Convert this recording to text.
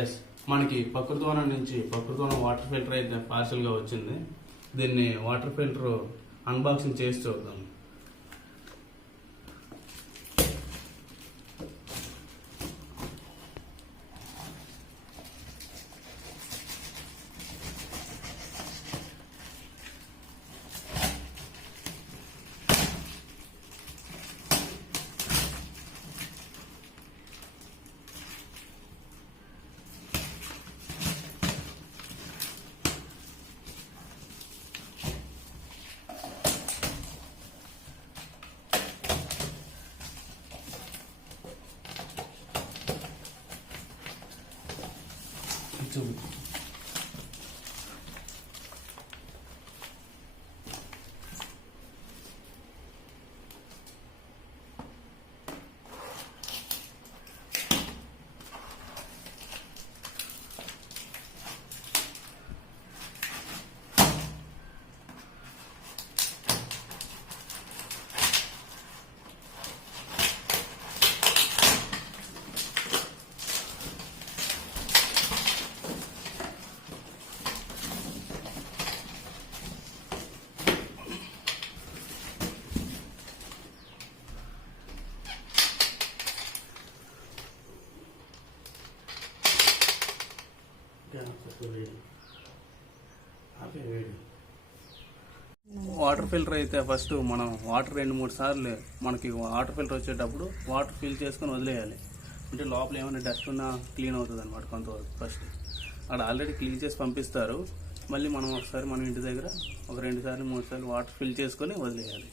Yes, మనకి ప్రకృతివనం నుంచి ప్రకృతివనం water filter అయితే పార్సల్గా వచ్చింది. దీన్ని వాటర్ ఫిల్టర్ అన్బాక్సింగ్ చేసి చూద్దాం. వాటర్ ఫిల్టర్ అయితే ఫస్ట్ మనం వాటర్ 2-3 సార్లు మనకి వాటర్ ఫిల్టర్ వచ్చేటప్పుడు వాటర్ ఫిల్ చేసుకొని వదిలేయాలి. అంటే లోపల ఏమైనా డస్ట్ ఉన్నా క్లీన్ అవుతుంది అనమాట కొంతవరకు. ఫస్ట్ అక్కడ ఆల్రెడీ క్లీన్ చేసి పంపిస్తారు. మళ్ళీ మనం ఒకసారి మన ఇంటి దగ్గర ఒక 2 సార్లు 3 సార్లు వాటర్ ఫిల్ చేసుకొని వదిలేయాలి.